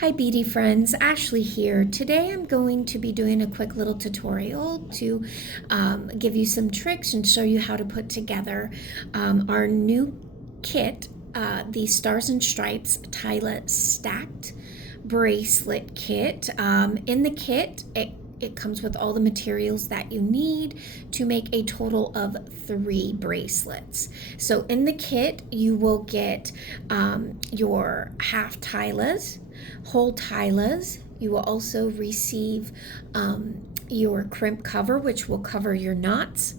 Hi beauty friends, Ashley here. Today I'm going to be doing a quick little tutorial to give you some tricks and show you how to put together our new kit, the Stars and Stripes Tila Stacked Bracelet Kit. In the kit, it comes with all the materials that you need to make a total of 3 bracelets. So in the kit, you will get your half tilas, whole tilas. You will also receive your crimp cover, which will cover your knots.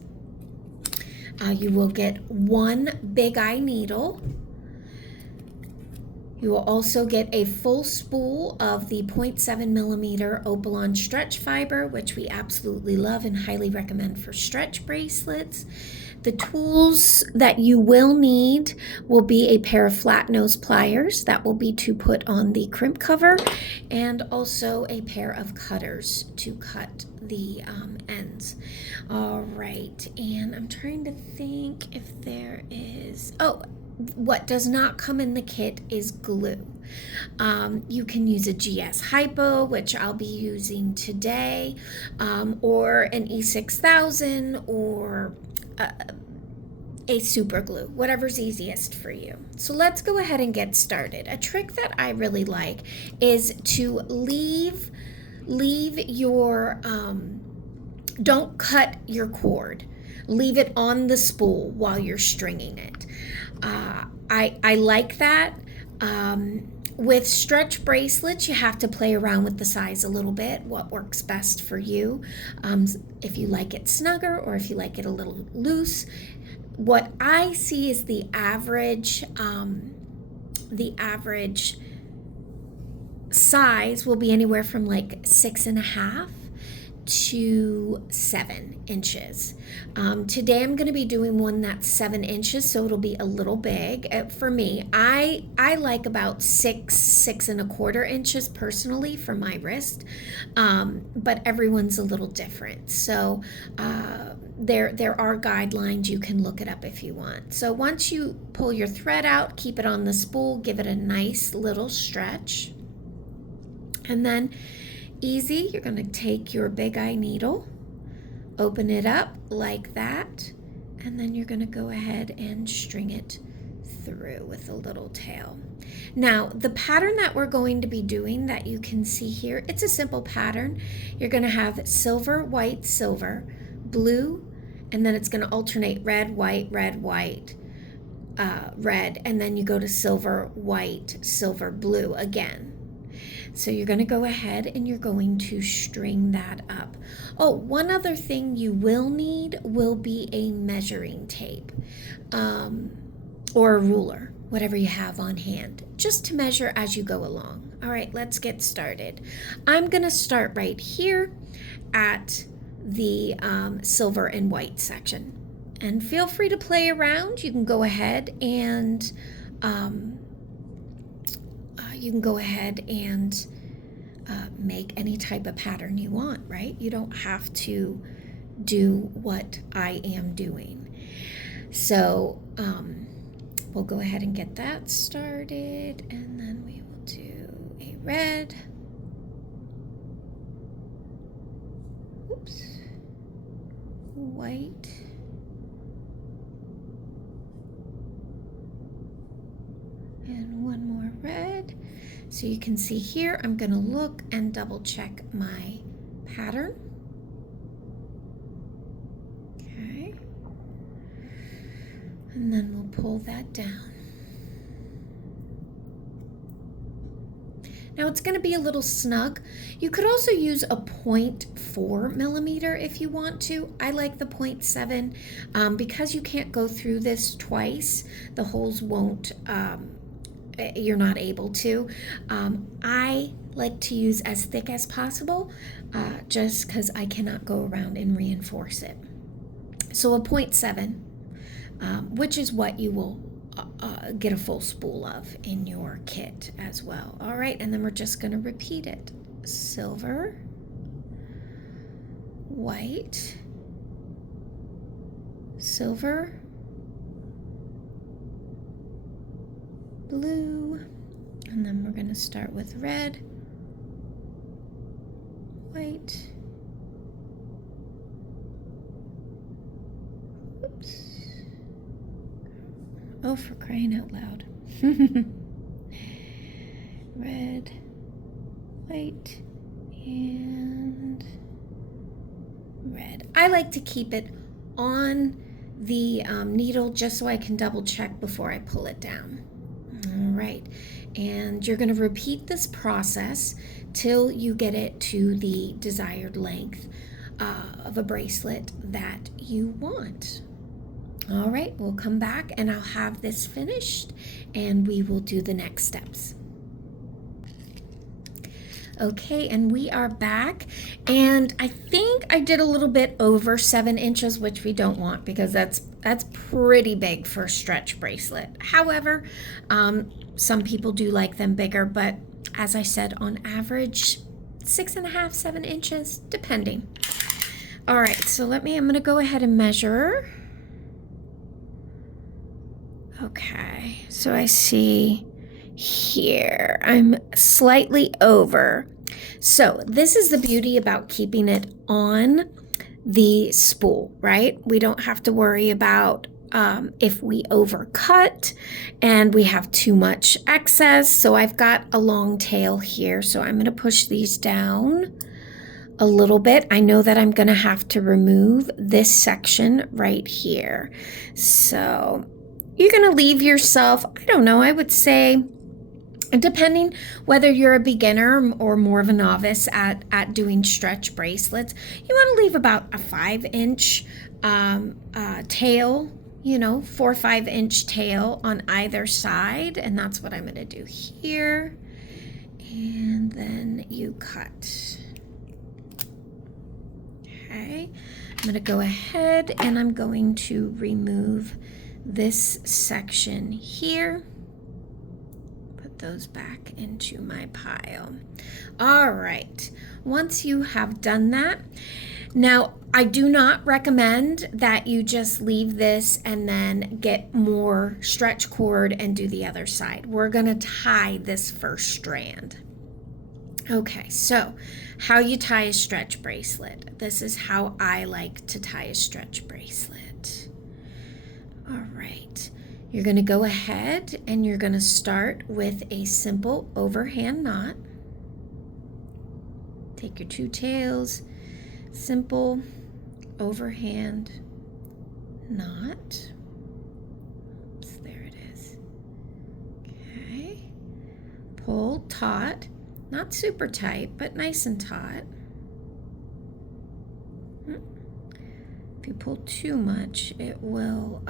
You will get 1 big eye needle. You will also get a full spool of the 0.7 millimeter Opalon stretch fiber, which we absolutely love and highly recommend for stretch bracelets. The tools that you will need will be a pair of flat nose pliers that will be to put on the crimp cover, and also a pair of cutters to cut the ends. All right, and I'm trying to think if there is, what does not come in the kit is glue. You can use a GS Hypo, which I'll be using today, or an E6000, or a super glue, whatever's easiest for you. So let's go ahead and get started. A trick that I really like is to leave your, don't cut your cord. Leave it on the spool while you're stringing it. I like that. With stretch bracelets, you have to play around with the size a little bit, what works best for you. If you like it snugger or if you like it a little loose. What I see is the average size will be anywhere from like 6.5 to 7 inches. Today I'm going to be doing one that's 7 inches, so it'll be a little big. For me, I like about 6.25 inches personally for my wrist, but everyone's a little different. So there are guidelines. You can look it up if you want. So once you pull your thread out, keep it on the spool, give it a nice little stretch, and then easy, you're going to take your big eye needle, open it up like that, and then you're going to go ahead and string it through with a little tail. Now, the pattern that we're going to be doing that you can see here, it's a simple pattern. You're going to have silver, white, silver, blue, and then it's going to alternate red, white, red, white, red, and then you go to silver, white, silver, blue again. So you're going to go ahead and you're going to string that up. Oh, one other thing you will need will be a measuring tape, or a ruler, whatever you have on hand, just to measure as you go along. All right, let's get started. I'm going to start right here at the silver and white section. And feel free to play around. You can go ahead and make any type of pattern you want, right? You don't have to do what I am doing. So we'll go ahead and get that started, and then we will do a red. Oops. White. And one more red. So you can see here, I'm going to look and double check my pattern. Okay. And then we'll pull that down. Now it's going to be a little snug. You could also use a 0.4 millimeter if you want to. I like the 0.7 because you can't go through this twice. The holes won't, you're not able to. I like to use as thick as possible just because I cannot go around and reinforce it. So a 0.7, which is what you will get a full spool of in your kit as well. All right, and then we're just going to repeat it. Silver, white, silver, blue, And then we're going to start with red, white, oops, oh, for crying out loud, red, white, and red. I like to keep it on the needle just so I can double check before I pull it down. All right, and you're going to repeat this process till you get it to the desired length of a bracelet that you want. All right, we'll come back and I'll have this finished and we will do the next steps. Okay, and we are back, and I think I did a little bit over 7 inches, which we don't want because that's pretty big for a stretch bracelet. However, some people do like them bigger, but as I said, on average, 6.5, 7 inches, depending. All right, so I'm gonna go ahead and measure. Okay, so I see here I'm slightly over. So this is the beauty about keeping it on the spool, right? We don't have to worry about if we overcut and we have too much excess. So I've got a long tail here, so I'm going to push these down a little bit. I know that I'm going to have to remove this section right here. So you're going to leave yourself, I don't know, I would say, depending whether you're a beginner or more of a novice at doing stretch bracelets, you want to leave about a 5-inch tail, 4 or 5-inch tail on either side. And that's what I'm going to do here. And then you cut. Okay, I'm going to go ahead and I'm going to remove this section here. Those back into my pile. All right, once you have done that, now I do not recommend that you just leave this and then get more stretch cord and do the other side. We're gonna tie this first strand. Okay, so how you tie a stretch bracelet. This is how I like to tie a stretch bracelet. All right. You're going to go ahead and you're going to start with a simple overhand knot. Take your 2 tails, simple overhand knot. Oops, there it is. Okay. Pull taut, not super tight, but nice and taut. If you pull too much, it will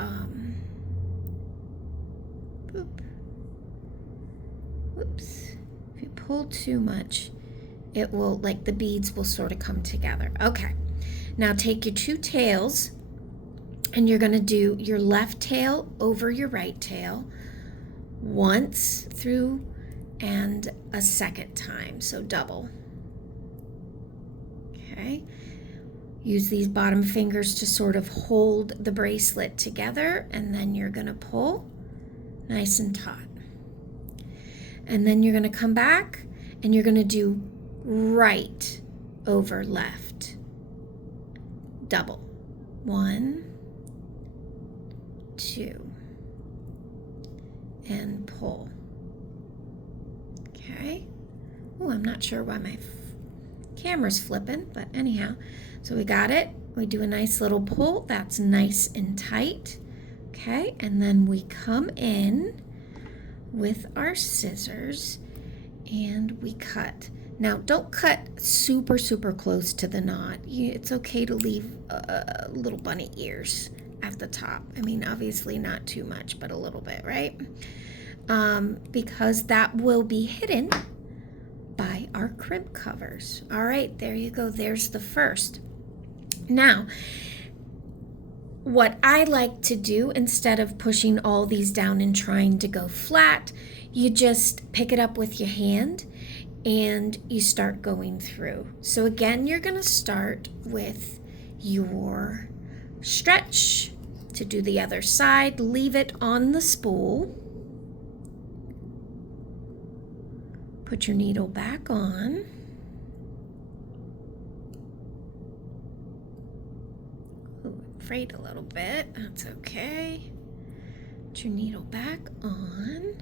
whoops. If you pull too much, it will, like, the beads will sort of come together. Okay, now take your 2 tails and you're going to do your left tail over your right tail once through and a second time, so double. Okay, use these bottom fingers to sort of hold the bracelet together, and then you're going to pull nice and taut. And then you're going to come back and you're going to do right over left. Double. 1, 2. And pull. Okay. Oh, I'm not sure why my camera's flipping, but anyhow. So we got it. We do a nice little pull. That's nice and tight. Okay. And then we come in with our scissors and we cut. Now don't cut super close to the knot. It's okay to leave little bunny ears at the top. I mean, obviously not too much, but a little bit, right? Because that will be hidden by our crimp covers. All right, there you go. There's the first. Now, what I like to do, instead of pushing all these down and trying to go flat, you just pick it up with your hand and you start going through. So again, you're going to start with your stretch. To do the other side, leave it on the spool. Put your needle back on. Ooh, I'm frayed a little bit. That's okay. Put your needle back on.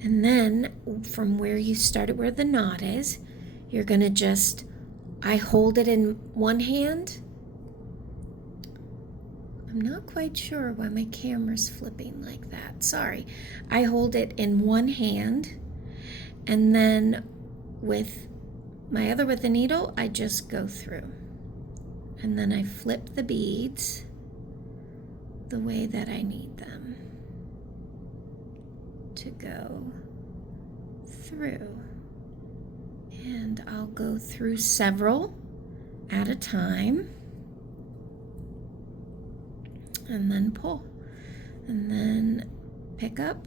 And then from where you started, where the knot is, you're gonna just, I hold it in one hand. I'm not quite sure why my camera's flipping like that. Sorry. I hold it in one hand, and then with my other, with the needle, I just go through. And then I flip the beads the way that I need them to go through. And I'll go through several at a time. And then pull, and then pick up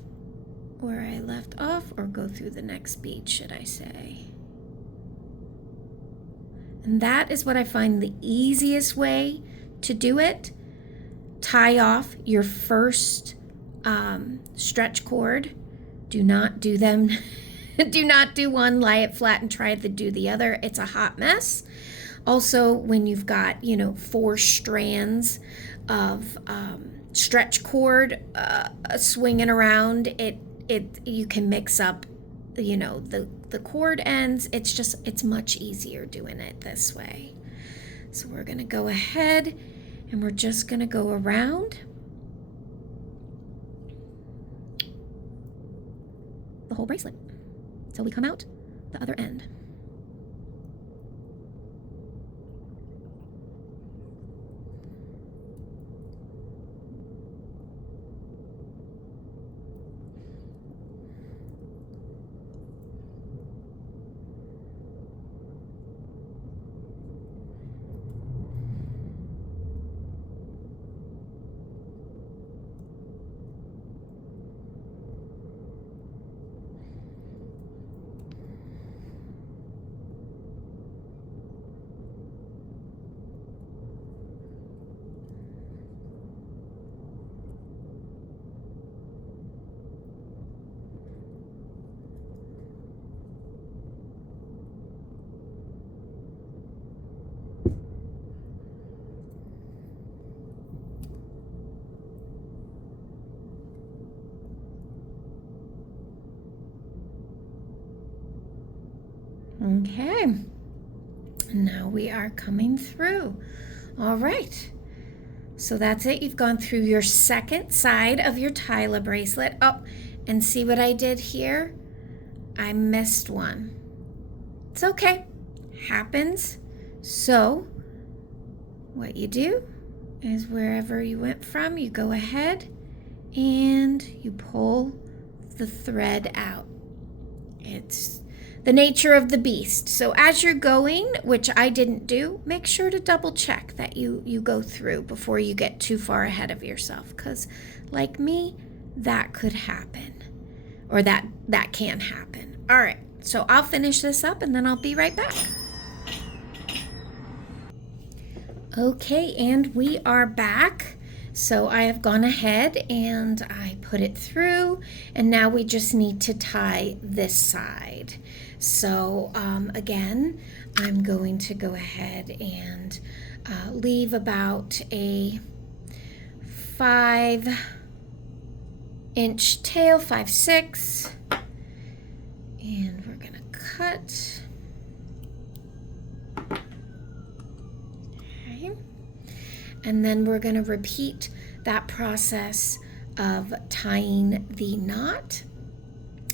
where I left off, or go through the next bead, should I say. And that is what I find the easiest way to do it. Tie off your first stretch cord. Do not do them. Do not do one, lie it flat, and try to do the other. It's a hot mess. Also, when you've got, 4 strands of stretch cord swinging around, you can mix up, the cord ends. It's much easier doing it this way. So we're gonna go ahead and we're just gonna go around the whole bracelet till we come out the other end. Okay, now we are coming through. All right, so that's it. You've gone through your second side of your Tila bracelet. Oh, and see what I did here? I missed one. It's okay, happens. So what you do is wherever you went from, you go ahead and you pull the thread out. It's the nature of the beast. So as you're going, which I didn't do, make sure to double check that you go through before you get too far ahead of yourself, because like me, that could happen, or that can happen. All right, so I'll finish this up and then I'll be right back. Okay, and we are back. So I have gone ahead and I put it through, and now we just need to tie this side. So again, I'm going to go ahead and leave about a 5-inch tail, 5/6, and we're gonna cut. Okay. And then we're going to repeat that process of tying the knot,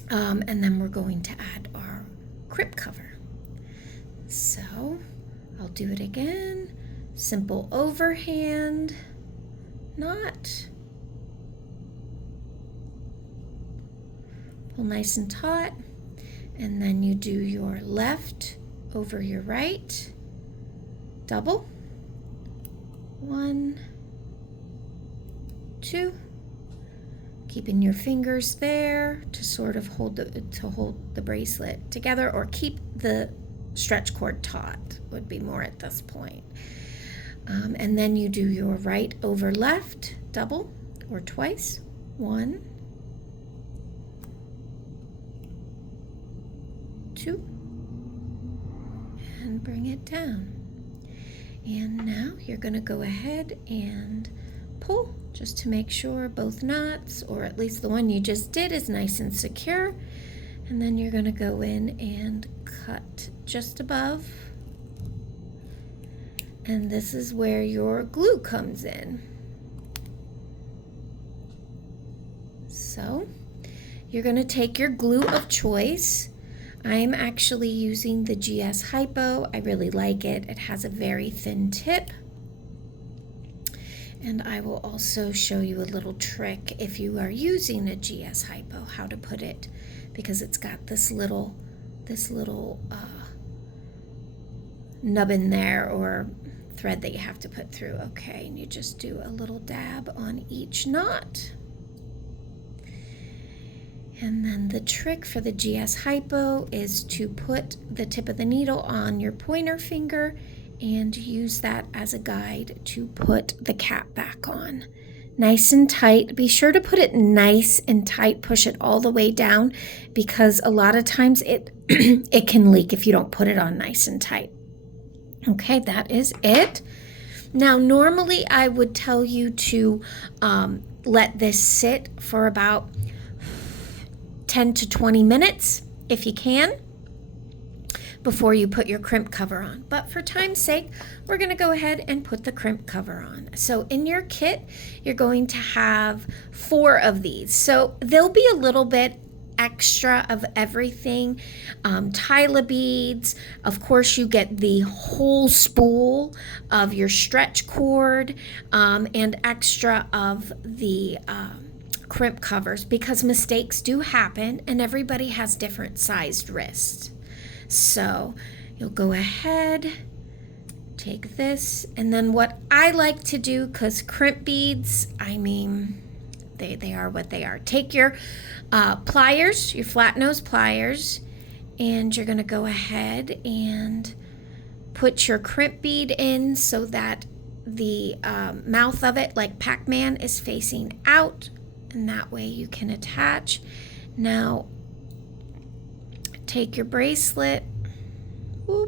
and then we're going to add our crib cover. So I'll do it again. Simple overhand knot. Pull nice and taut, and then you do your left over your right, double. 1, 2, keeping your fingers there to sort of hold the bracelet together, or keep the stretch cord taut would be more at this point. And then you do your right over left, double or twice. 1, 2, and bring it down. And now you're going to go ahead and pull just to make sure both knots, or at least the one you just did, is nice and secure. And then you're going to go in and cut just above. And this is where your glue comes in. So you're going to take your glue of choice. I'm actually using the GS Hypo. I really like it. It has a very thin tip. And I will also show you a little trick if you are using a GS Hypo, how to put it, because it's got this little nubbin there, or thread that you have to put through. Okay, and you just do a little dab on each knot. And then the trick for the GS Hypo is to put the tip of the needle on your pointer finger and use that as a guide to put the cap back on. Nice and tight. Be sure to put it nice and tight. Push it all the way down, because a lot of times it it can leak if you don't put it on nice and tight. Okay, that is it. Now, normally I would tell you to let this sit for about 10 to 20 minutes if you can, before you put your crimp cover on. But for time's sake, we're going to go ahead and put the crimp cover on. So in your kit, you're going to have 4 of these. So there'll be a little bit extra of everything. Tila beads. Of course, you get the whole spool of your stretch cord, and extra of the crimp covers, because mistakes do happen and everybody has different sized wrists. So you'll go ahead, take this, and then what I like to do, because crimp beads, I mean, they are what they are. Take your pliers, your flat nose pliers, and you're going to go ahead and put your crimp bead in so that the mouth of it, like Pac-Man, is facing out, and that way you can attach. Now take your bracelet,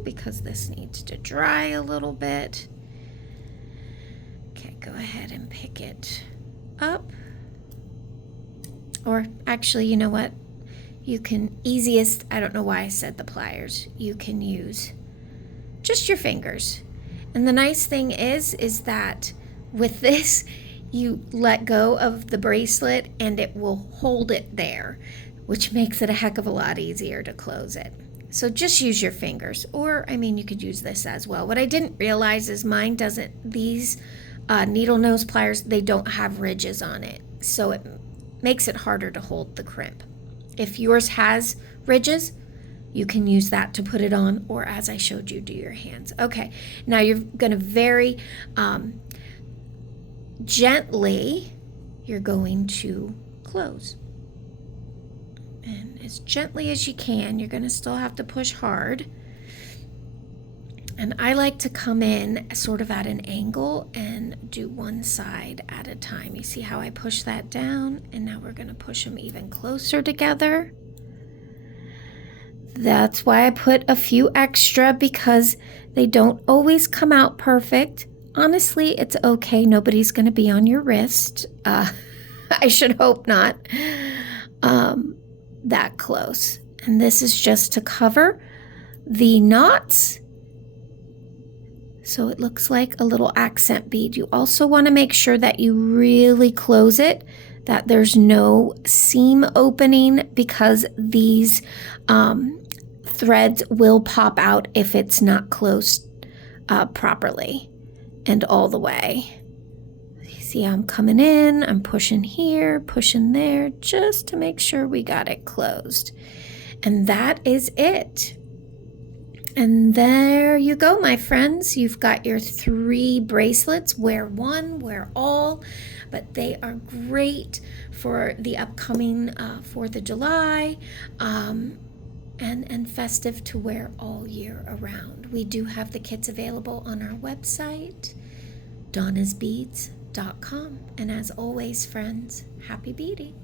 because this needs to dry a little bit. Okay, go ahead and pick it up. Or actually, you know what? You can I don't know why I said the pliers. You can use just your fingers. And the nice thing is that with this, you let go of the bracelet and it will hold it there, which makes it a heck of a lot easier to close it. So just use your fingers, or I mean, you could use this as well. What I didn't realize is mine doesn't, these needle nose pliers, they don't have ridges on it. So it makes it harder to hold the crimp. If yours has ridges, you can use that to put it on, or as I showed you, do your hands. Okay, now you're gonna very gently, you're going to close. And as gently as you can. You're going to still have to push hard. And I like to come in sort of at an angle and do one side at a time. You see how I push that down? And now we're going to push them even closer together. That's why I put a few extra, because they don't always come out perfect. Honestly, it's okay. Nobody's going to be on your wrist. I should hope not. That close. And this is just to cover the knots, so it looks like a little accent bead. You also want to make sure that you really close it, that there's no seam opening, because these threads will pop out if it's not closed properly and all the way. See, I'm coming in, I'm pushing here, pushing there, just to make sure we got it closed. And that is it. And there you go, my friends. You've got your 3 bracelets. Wear one, wear all, but they are great for the upcoming 4th of July and festive to wear all year around. We do have the kits available on our website, donnasbeads.com. And as always, friends, happy beading.